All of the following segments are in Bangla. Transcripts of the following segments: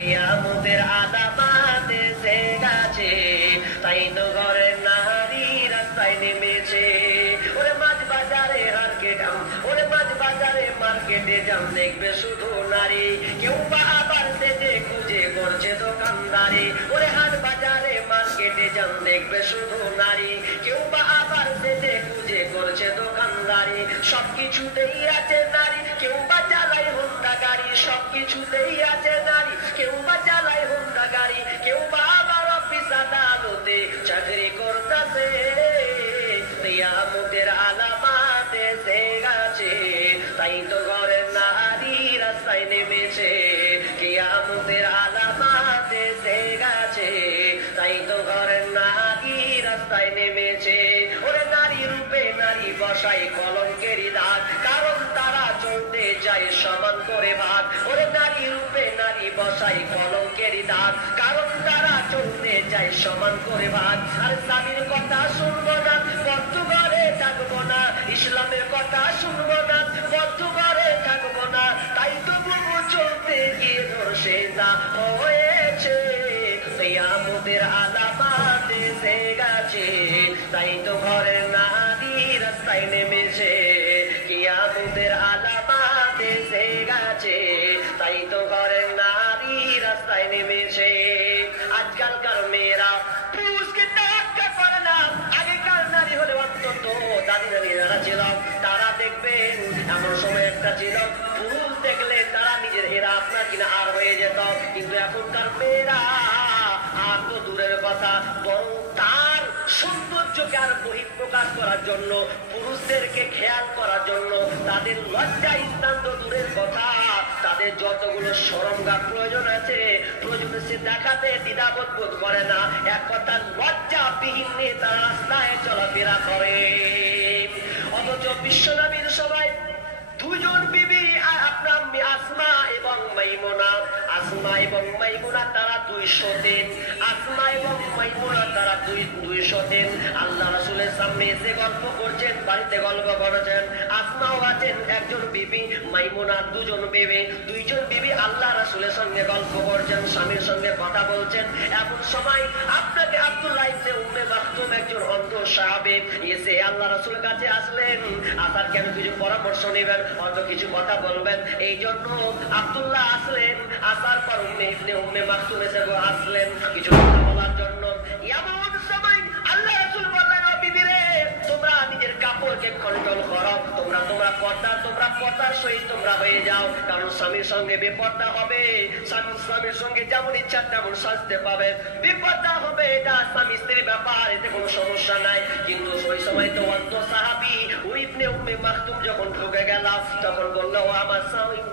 কিয়ামতের আলামত এসে গেছে, তাই তো ঘরের নারী রাস্তায় নেমেছে। ওরে মাছ বাজারে মার্কেটে যাম, দেখবে শুধু নারী, কেউ বা আবার সেজে খুঁজে করছে দোকানদারি। ওরে হাট বাজারে মার্কেটে যাম, দেখবে শুধু নারী, কেউ বা আবার সেজে খুঁজে করছে দোকানদারি। সবকিছুতেই আছে নারী, কেউ বা চালায় হোন্ডা গাড়ি, সবকিছুতেই আছে নারী, কেউ বা চালায় হোন্ডা গাড়ি, কেউ বা আবার অফিস আদালতে চাকরি করতেছে। কিয়ামতের আলামত এসে গেছে, তাই তো ঘরের নারী রাস্তায় নেমেছে। কিয়ামতের আলামত এসে গেছে, তাই তো ঘরের নারী রাস্তায় নেমেছে। ওরে নারী রূপে নারী বসাই কলঙ্কেরই দাগ, কারণ তারা চলতে চায় সমান করে ভাগ। ওরে নারী রূপে নারী বসাই কলঙ্কেরই দাগ, কারণ তারা চলতে চায় সমান করে ভাগ। আর স্বামীর কথা শুনবো না, বদ্ধ ঘরে থাকবো না, ইসলামের কথা শুনবো না, বদ্ধ ঘরে থাকবো না, তাই তো বুবু চলতে গিয়ে ধরছে যা হয়েছে। কিয়ামতের আলামত এসে গেছে, তাই তো ঘরের নারী রাস্তায় নেমেছে। কিয়ামতের আলামত এসে গেছে, তাই তো ঘরের নারী রাস্তায় নেমেছে। আজকালকার মেয়েরা পুরুষকে তোয়াক্কা করে না। আগেকার নারী হলে অন্তত দাদি নানি যারা ছিল তারা দেখবেন, এমন সময় একটা ছিল পুরুষ দেখলে তারা নিজের হেরা আপনার কিনা আর হয়ে যেত। কিন্তু এখনকার মেয়েরা আর তো দূরের কথা, বরং তার সৌন্দর্যকে আর বহিঃপ্রকাশ করার জন্য, পুরুষদেরকে খেয়াল করার জন্য তাদের লজ্জা স্থান তো দূরের কথা, তাদের যতগুলো সরঞ্জাম প্রয়োজন আছে, প্রয়োজনে সে দেখাতে দ্বিধাবোধ বোধ করে না। এক কথা লজ্জা বিহীন নিয়ে তারা রাস্তায় চলাফেরা করে। অথচ বিশ্বনবীর সবাই দুজন বিবি, আপনার আসমা এবং মাইমুনা, আসমা এবং মাইমুনা তারা 200 দিন, আসমা এবং মাইমুনা তারা 200 দিন আল্লাহ রাসূলের সামনে এসে গল্প করছেন, বাড়িতে গল্প করেছেন। আসমাও আছেন একজন বিবি, মাইমুনা দুজন বিবি, দুইজন বিবি আল্লাহ রাসূলের সঙ্গে গল্প করছেন, স্বামীর সঙ্গে কথা বলছেন। এমন সময় আপনাকে আব্দুল্লাহ ইবনে উম্মে মাকতুম একজন অন্ধ সাহাবী এসে আল্লাহ রাসূলের কাছে আসলেন। আসার কেন কিছু পরামর্শ নেবেন, হয়তো কিছু কথা বলবেন, এই জন্য আব্দুল্লাহ আসলেন। আসার পর উম্মে মাকতুম এসে আসলেন কিছু কথা বলার জন্য। এমন সময় আল্লাহ রাসূল বললেন, ও বিবিরে, তোমরা নিজের কাপড়কে কন্ট্রোল করো, তোমরা পর্দার সহিত তোমরা হয়ে যাও, কারণ স্বামীর সঙ্গে বেপর্দা হবে, স্বামীর সঙ্গে যেমন ইচ্ছা তেমন সাজতে পাবে, বিপর্দা হবে, এটা স্বামী স্ত্রীর ব্যাপার, এতে কোনো সমস্যা নাই। কিন্তু ওই সময় তো অন্ধ সাহাবী ইবনে উম্মে মাকতুম যখন ঢুকে গেল, তখন বললো, ও আমার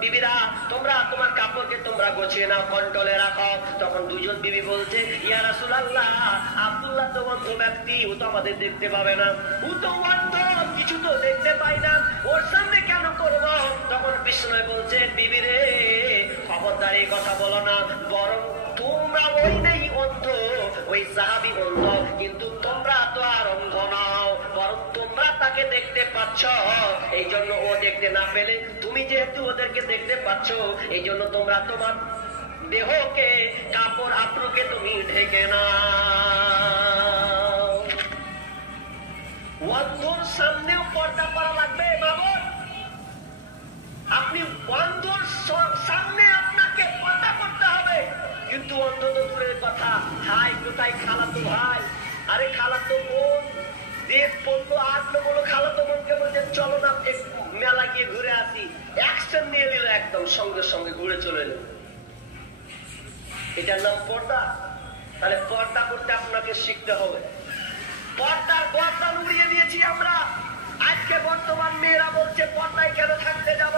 বিবিরা, তোমরা তোমার কাপড়কে তোমরা গোছিয়ে নাও, কন্ট্রোলে রাখো। তখন দুজন বিবি বলছে, ইয়া রাসূলুল্লাহ, আব্দুল্লাহ তো অন্ধ ব্যক্তি, ও তো আমাদের দেখতে পাবে না, ও তো অন্ধ, কিছু তো দেখতে পাই না, ওর সামনে কেন করবো? তখন বিষ্ণু বলছে, বিবিরে, খবরদারি কথা বলো না, বরং তোমরা ওই নেই অন্ধ, ওই সাহাবী অন্ধ, কিন্তু তোমরা তো আর অন্ধ নাও, বরং তোমরা তাকে দেখতে পাচ্ছ, এই জন্য ও দেখতে না পেলে তুমি যেহেতু ওদেরকে দেখতে পাচ্ছ, এই জন্য তোমরা তোমার দেহকে, কাপড় আপ্রুকে তুমি ঢেকে নাও। অন্ধর সামনেও পর্দা করা লাগবে বাবা, আপনি অন্ধর সামনে আপনাকে পর্দা করতে হবে। কিন্তু অন্ধ তো দূরের কথা, ভাই কোথায় খালাতো ভাই, আরে খালাতো বোন, দেশ পড়লো আসলো, বলো খালাতো বোনকে বলছে চলো না মেলা গিয়ে ঘুরে আসি, অ্যাকশন নিয়ে নিল, একদম সঙ্গে সঙ্গে ঘুরে চলে এলো। এটার নাম পর্দা। তাহলে পর্দা করতে আপনাকে শিখতে হবে। পর্দার গর্দান উড়িয়ে দিয়েছি আমরা। আজকে বর্তমান মেয়েরা বলছে পর্দায় কেন থাকতে যাব,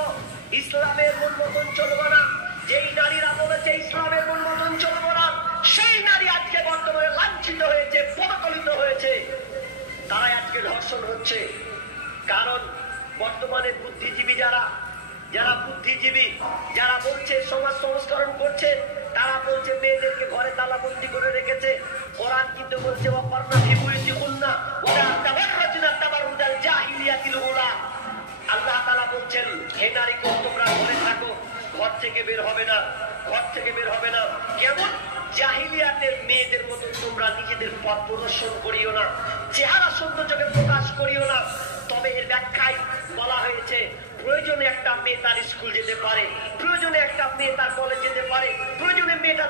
ইসলামের মন মতন চলবো না। যেই নারীরা বলেছে ইসলামের মন মতন চলবো না, সেই নারী আজকে বর্তমানে লাঞ্ছিত হয়েছে, পদতলিত হয়েছে, তারাই আজকে ধর্ষণ হচ্ছে। কারণ বর্তমানে বুদ্ধিজীবী যারা বুদ্ধিজীবী, যারা বলছে সমাজ সংস্করণ করছে, তারা বলছে মেয়েদেরকে ঘরে তালাবন্দি করে রেখেছে। কোরআন কিন্তু বলছে আল্লাহ তাআলা বলছেন, হে নারী, তোমরা ঘরে থাকো, ঘর থেকে বের হবে না, ঘর থেকে বের হবে না। কেমন জাহিলিয়াতের মেয়েদের মতো তোমরা নিজেদের পথ প্রদর্শন করিও না, চেহারা সৌন্দর্যকে প্রকাশ করিও না। তবে এর ব্যাখ্যায় বলা হয়েছে প্রয়োজনে একটা মেয়ে তার স্কুল যেতে পারে, প্রয়োজনে একটা মেয়ে তার কলেজ যেতে পারে, প্রয়োজনে মেয়েটা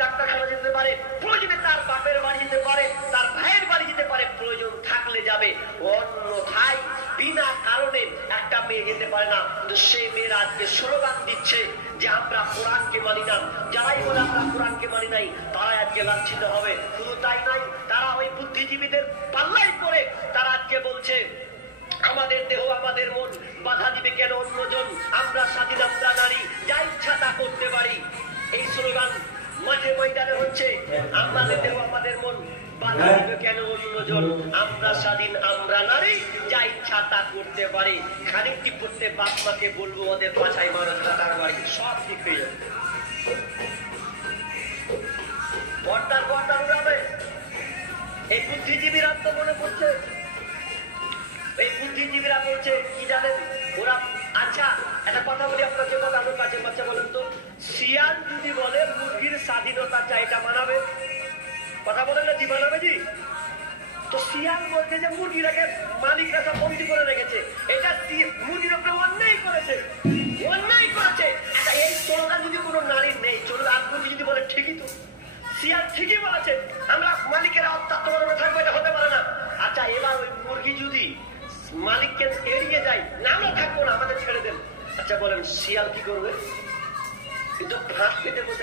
ডাক্তারখানা যেতে পারে, প্রয়োজনে তার বাপের বাড়ি যেতে পারে, তার ভাইয়ের বাড়ি যেতে পারে, প্রয়োজন থাকলে যাবে। অন্যথায় বিনা কারণে একটা মেয়ে যেতে পারে না। তো সেই মেয়েরা আজকে স্লোগান দিচ্ছে যে আমরা কোরআনকে মানি না। যারাই বলে আমরা কোরআনকে মানি নাই তারাই আজকে লাঞ্ছিত হবে। শুধু তাই নয়, তারা ওই বুদ্ধিজীবীদের পাল্লাই পড়ে তারা আজকে বলছে আমাদের দেহ আমাদের মন, বাধা দিবে কেন অন্যজন, আমরা স্বাধীন আমরা নারী, যা ইচ্ছা তা করতে পারি। এই স্লোগান মাঠে ময়দানে হচ্ছে। আমাদের দেহ আমাদের মন, বাধা দিবে কেন অন্যজন, আমরা স্বাধীন আমরা নারী, যা ইচ্ছা তা করতে পারি। খানিকটি করতে বাপ মাকে বলবো ওদের পাছায় মারো ঝাঁটার বাড়ি, সব ঠিক হয়ে যাবে। পর্দার পর্দা উড়াবে। এই বুদ্ধিজীবীরা তো মনে করছে, এই বুদ্ধিজীবীরা বলছে কি জানেন ওরা, আচ্ছা একটা কথা বলি আপনাকে, আমার কাছে বাচ্চা বলেন তো, শিয়াল যদি বলে মুরগির স্বাধীনতা চাই, এটা মানাবে? কথা বলেন না, জি মানাবে জি? তো শিয়াল বলছে যে মুরগিটাকে মালিকরা সব বন্দি করে রেখেছে, এটা মুরগির উপরে অন্যায় করেছে, অন্যায় করেছে। আচ্ছা এই স্লোগান যদি কোনো নারীর নেই, চলবে আর মুরগি যদি বলে ঠিকই তো, শিয়াল ঠিকই বলেছে, আমরা মালিকেরা অত্যাচার থাকবো, এটা হতে পারে না। আচ্ছা এবার ওই মুরগি যদি মালিককে এড়িয়ে যায়, না আমরা থাকবো না, আমাদের ছেড়ে দেন, আচ্ছা বলেন শিয়াল কি করবে? কিন্তু ফাঁস পেতে বলতে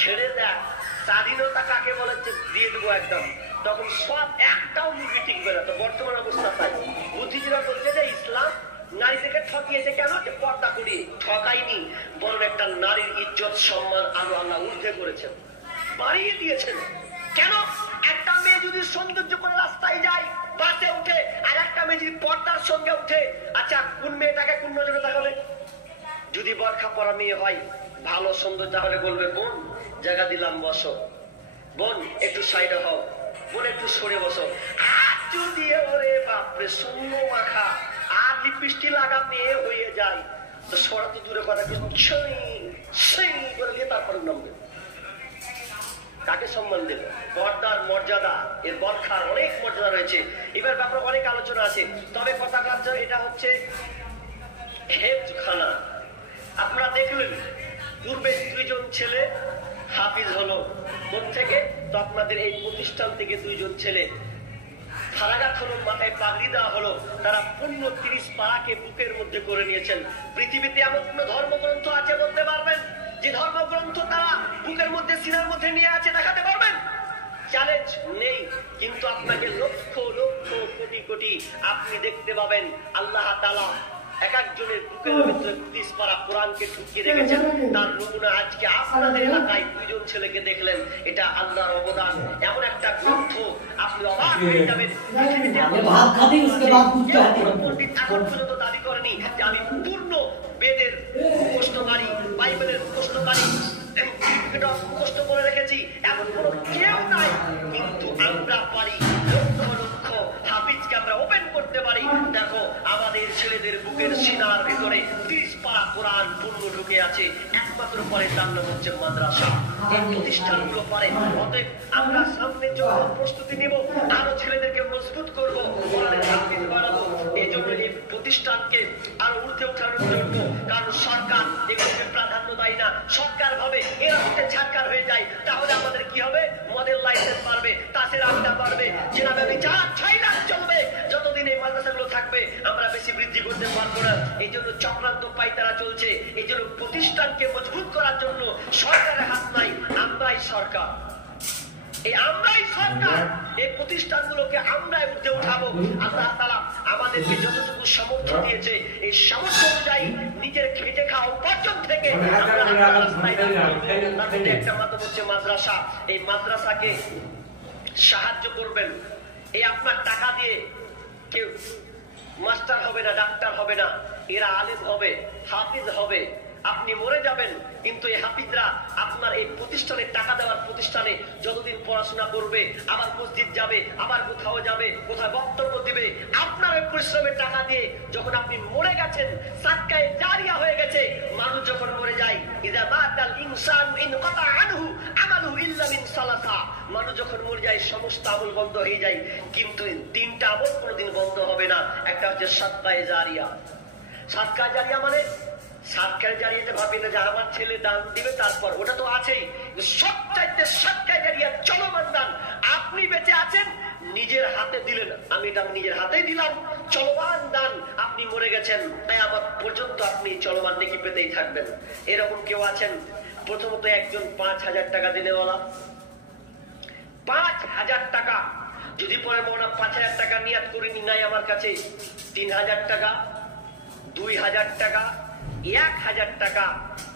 ছেড়ে দেয়। স্বাধীনতা কাকে বলেছে দিয়ে দেবো একদম, তখন সব একটাও মুরগি টিকবে না। তো বর্তমান অবস্থা তাই। বুদ্ধিজীবীরা বলছে যে ইসলাম নারীদেরকে ঠকিয়েছে, কেন? পর্দা করিয়ে ঠকাইনি, বরং একটা নারীর ইজ্জত সম্মান আলো আল্লাহ ঊর্ধ্বে করেছেন, বাড়িয়ে দিয়েছেন। কেন? একটা মেয়ে যদি সৌন্দর্য করে রাস্তায় যায়, বাসে উঠে, আর একটা মেয়ে যদি পর্দার সঙ্গে উঠে, আচ্ছা কোন মেয়েটাকে কোন নজরে তাকাবে? যদি বরখা পরা মেয়ে হয় ভালো সুন্দর, তাহলে বলবে বোন জায়গা দিলাম বসো, বোন একটু সাইডে হও, বোন একটু সরে বসো। আর যদি ওরে বাপরে শূন্য মাখা আর লিপস্টিক লাগা মেয়ে হয়ে যায়, তো সরা তো দূরে কথা করে দিয়ে তারপরে নামবে। কাকে সম্মান দেবে? পর্দার মর্যাদা, এর বরখার অনেক মর্যাদা রয়েছে। এবার ব্যাপারে অনেক আলোচনা আছে, তবে কথা কাজ এটা হচ্ছে হেফজখানা। আপনারা দেখলেন পূর্বে 2 জন ছেলে হাফিজ হলো, কোন থেকে? তো আপনাদের এই প্রতিষ্ঠান থেকে 2 জন ছেলে ফারাগাত হলো, মাথায় পাগড়ি দেওয়া হলো, তারা পূর্ণ 30 পারাকে বুকের মধ্যে করে নিয়েছেন। পৃথিবীতে এমন কোন ধর্মগ্রন্থ আছে বলতে পারবেন যে ধর্মগ্রন্থ তারা বুকের মধ্যে সিনার মধ্যে নিয়ে আছে? দেখাতে পারবেন? চ্যালেঞ্জ নেই। কিন্তু আপনাকে লক্ষ লক্ষ কোটি কোটি আপনি দেখতে পাবেন আল্লাহ তাআলা এক একজনের বুকের ভিতরে 30 পারা কোরআনকে ঢুকিয়ে রেখেছেন। তার নমুনা আজকে আপনাদের এলাকায় 2 জন ছেলেকে দেখলেন। এটা আল্লাহর অবদান। এমন একটা গ্রন্থ আপনি অবাক হয়ে যাবেন। এখন পর্যন্ত দাবি করেনি যে আমি পূর্ণ বেদের মুখস্থকারী, বাইবেলের মুখস্থকারী, মুখস্থ করে রেখেছি, এমন কোনো কেউ নাই। কিন্তু আমরা পারি, লক্ষ লক্ষ হাফিজকে আমরা ওপেন করতে পারি। দেখো আমাদের ছেলেদের বুকের সিনার ভিতরে 30 পারা কোরআন পূর্ণ ঢুকে আছে। একমাত্র পরে তার নাম হচ্ছে মাদ্রাসা। এই প্রতিষ্ঠানগুলো পারে। অতএব আমরা সামনে যখন প্রস্তুতি নিব, আরো ছেলেদেরকে মজবুত করবো, কোরআনের হাফিজ বাড়াবো। এই জন্য এই প্রতিষ্ঠানকে আরো ঊর্ধ্বে উঠানোর জন্য, কারণ সরকার এগুলোকে প্রাধান্য দেয় না। সরকার ভাবে এরা হচ্ছে ছাড়কার হয়ে যায়, তাহলে আমাদের কি হবে? মডেল লাইসেন্স বাড়বে, তাসের আড্ডা বাড়বে, জেনাবে বিচার 6 লাখ চলবে। যতদিন এই মাদ্রাসাগুলো থাকবে আমরা বেশি বৃদ্ধি করতে পারবো না। এই জন্য চক্রান্ত পাইতারা চলছে। এই জন্য প্রতিষ্ঠানকে মজবুত করার জন্য সরকারের হাত নাই, আমরাই সরকার। এই আমরাই সরকার, এই প্রতিষ্ঠানগুলোকে আমরাই উঠে উঠাবো। আল্লাহ তাআলা আমাদেরকে যতটুকু সামর্থ্য দিয়েছে, এই সামর্থ্য অনুযায়ী নিজের খেটে খাওয়া উপার্জন থেকে একটা মাধ্যম হচ্ছে মাদ্রাসা। এই মাদ্রাসাকে সাহায্য করবেন। এই আপনার টাকা দিয়ে কেউ মাস্টার হবে না, ডাক্তার হবে না, এরা আলেম হবে, হাফিজ হবে। আপনি মরে যাবেন, কিন্তু এই হাফিজরা আপনার এই প্রতিষ্ঠানে, টাকা দেওয়ার প্রতিষ্ঠানে যতদিন পড়াশোনা করবে, আবার মসজিদ যাবে, আবার কোথাও যাবে, কোথাও বক্তব্য দিবে, আপনার ওই পরিশ্রমের টাকা দিয়ে যখন আপনি মরে গেছেন, সাদকায়ে জারিয়া হয়ে গেছে। মানুষ যখন মরে যায়, ইযা মাতাল ইনসানু ইনকাতা আনহু আমালুহু ইল্লা মিন সালাসা, মানুষ যখন মরে যায় সমস্ত আমল বন্ধ হয়ে যায়, কিন্তু তিনটা আমল কোনোদিন বন্ধ হবে না। একটা হচ্ছে সাদকায়ে জারিয়া। সাদকায়ে জারিয়া মানে সাদকায়ে জারিয়াতে ভাবি না যে আমার ছেলে দান দিবে, তারপর ওটা তো আছেই। সবচাইতে সাদকায়ে জারিয়া চলমান দান। আপনি বেঁচে আছেন, নিজের হাতে দিলেন, আমি এটা নিজের হাতেই দিলাম, চলমান দান। আপনি মরে গেছেন, তাই আমার পর্যন্ত আপনি চলমান নেকি পেতেই থাকবেন। এরকম কেউ আছেন? প্রথমত একজন 5,000 টাকা দিনেওয়ালা, 5,000 টাকা। যদি পরে মনে 5,000 টাকা নিয়াত করিনি, নাই আমার কাছে 3,000 টাকা, 2,000 টাকা, 1,000 টাকা,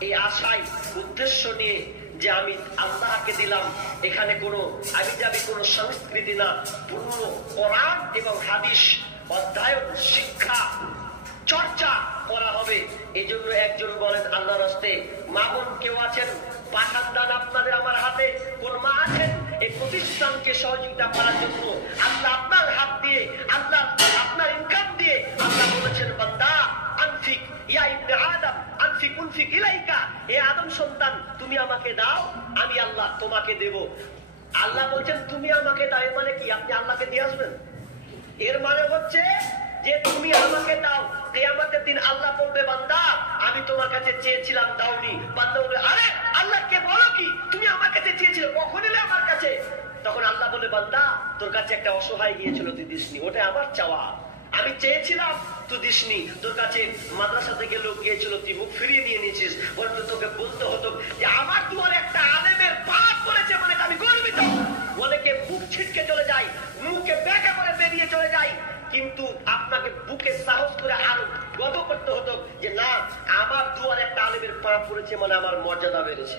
এই আশায় উদ্দেশ্য নিয়ে যে আমি আল্লাহকে দিলাম, এখানে কোনো আবিজাবি কোনো সংস্কৃতি না, পূর্ণ কোরআন এবং হাদিস অধ্যয়ন, শিক্ষা, চর্চা করা হবে। এই জন্য একজন বলেন আল্লাহর রাস্তে। মা বোন কেউ আছেন? পাঠান দান আপনাদের আমার হাতে। কোন মা আছেন এই প্রতিষ্ঠানকে সহযোগিতা করার জন্য? আল্লাহ আপনার হাত দিয়ে, আল্লাহ আপনার ইনকাম দিয়ে আল্লাহ বলেছেন, বান্দা আনফিক ইয়া ইবনে আদম আনফিক উনফিক ইলাইকা, হে আদম সন্তান তুমি আমাকে দাও, আমি আল্লাহ তোমাকে দেব। আল্লাহ বলছেন তুমি আমাকে দাও, এর মানে কি আপনি আল্লাহকে দিয়ে আসবেন? এর মানে হচ্ছে যে তুমি আমাকে দাও, কিয়ামতের দিন আল্লাহ বলবে, বান্দা আমি তোমার কাছে চেয়েছিলাম দাওনি। বান্দা বলবে, আরে আল্লাহকে বলো কি, তুমি আমার কাছে চেয়েছিলে, কখন এলে আমার কাছে? তখন আল্লাহ বলে, বান্দা তোর কাছে একটা অসহায় গিয়েছিল, তুই দিসনি, ওটা আমার চাওয়া। আমি চেয়েছিলাম তুই দিসনি, তোর কাছে মাদ্রাসা থেকে লোক গিয়েছিল, তুই মুখ ফিরিয়ে নিয়ে নিয়েছিস। বরঞ্চ তোকে বলতে হতো যে আমার দুয়ারে একটা আলেমের পাপ করেছে, মানে আমি গর্বিত। অনেকে বুক ছিটকে চলে যায়, মুখে ব্যাকা করে বেরিয়ে চলে যায়, কিন্তু আপনাকে বুকে সাহস করে আরো গত করতে হতো যে না, আমার দুয়ারে একটা আলেমের পা পড়েছে, মানে আমার মর্যাদা বেড়েছে।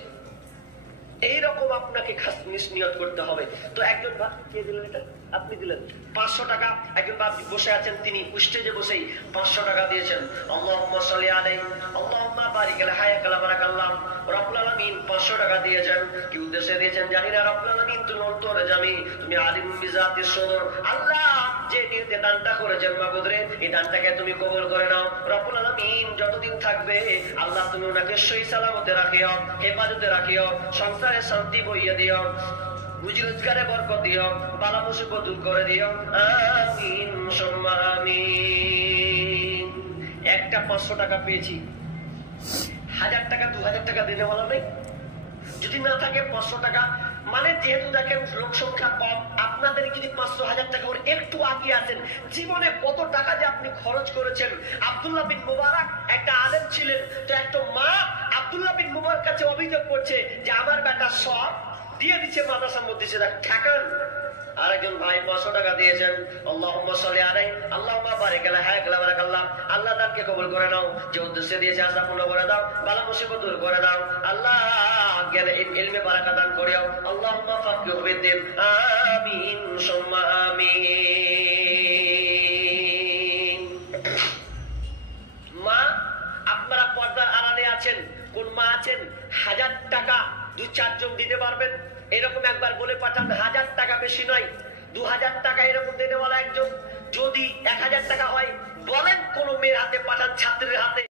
এইরকম আপনাকে খাস নিয়ত করতে হবে। তো একজন ভাব কে দিলেন, এটা আপনি দিলেন 500 টাকা। একজন ভাব বসে আছেন, তিনি স্টেজে বসেই 500 টাকা দিয়েছেন। আল্লাহুম্মা সাল্লি আলাইহি আল্লাহুম্মা বারিক আলা হায়াকালা বারাকাল্লাহ। রব্বুল আলামিন 500 টাকা দিয়েছেন। কি উদ্দেশ্যে দিয়েছেন জানি না। রব্বুল আলামিন তুমি অন্তরে জামি, তুমি আলিম বিজাতিস সুদূর। আল্লাহ যে নিয়তে দানটা করেছেন মাবুদ রে, এই দানটাকে তুমি কবুল করে নাও। রব্বুল আলামিন যতদিন থাকবে আল্লাহ তুমি ওনাকে সহি সালামতে রাখিও, হেফাজতে রাখিও, সংসারে শান্তি বইয়ে দিও, রুজি রোজগারে বরকত দিও, বালা মুসিবত দূর করে দিও। আমিন সুম্মা আমিন। একটা 500 টাকা পেয়েছি, 1000 টাকা 2000 টাকা দিলে বলা নেই? যদি না থাকে 500 টাকা, মানে যেহেতু দেখেন লোক সংখ্যা কম, আপনাদের যদি 500-1000 টাকা করে একটু আগে আছেন, জীবনে কত টাকা যে আপনি খরচ করেছেন। আব্দুল্লাহ বিন মুবারক একটা আলেম ছিলেন, তো একটা মা আব্দুল্লাহ বিন মুবারক কাছে অভিযোগ করছে যে আমার বেটা সব দিয়ে দিচ্ছে মাদ্রাসার মধ্যে, সেটা ঠেকান। আরেকজন ভাই 500 টাকা দিয়েছেন। আল্লাহুম্মা সাল্লি আলাইহি আল্লাহুম্মা বারিক আলা হায়াকালা বারাকাল্লাহ। আল্লাহ দানকে কবুল করে নাও, যে উদ্দেশ্যে দিয়েছে আশা পূর্ণ করে দাও, বালা মুসিবত দূর করে দাও। আল্লাহ জ্ঞানে ইলমে বারাকা দান করিও। আল্লাহুম্মা ফাক্কিহু ফিদ্দীন। আমিন সুম্মা আমিন। মা আপনারা পর্দার আড়ালে আছেন, কোন মা আছেন 1000 টাকা 2-4 জন দিতে পারবেন? এরকম একবার বলে পাঠান, 1000 টাকা বেশি নয়, 2000 টাকা এরকম দেনেওয়ালা একজন। যদি 1000 টাকা হয় বলেন কোন মেয়ের হাতে পাঠান, ছাত্রের হাতে।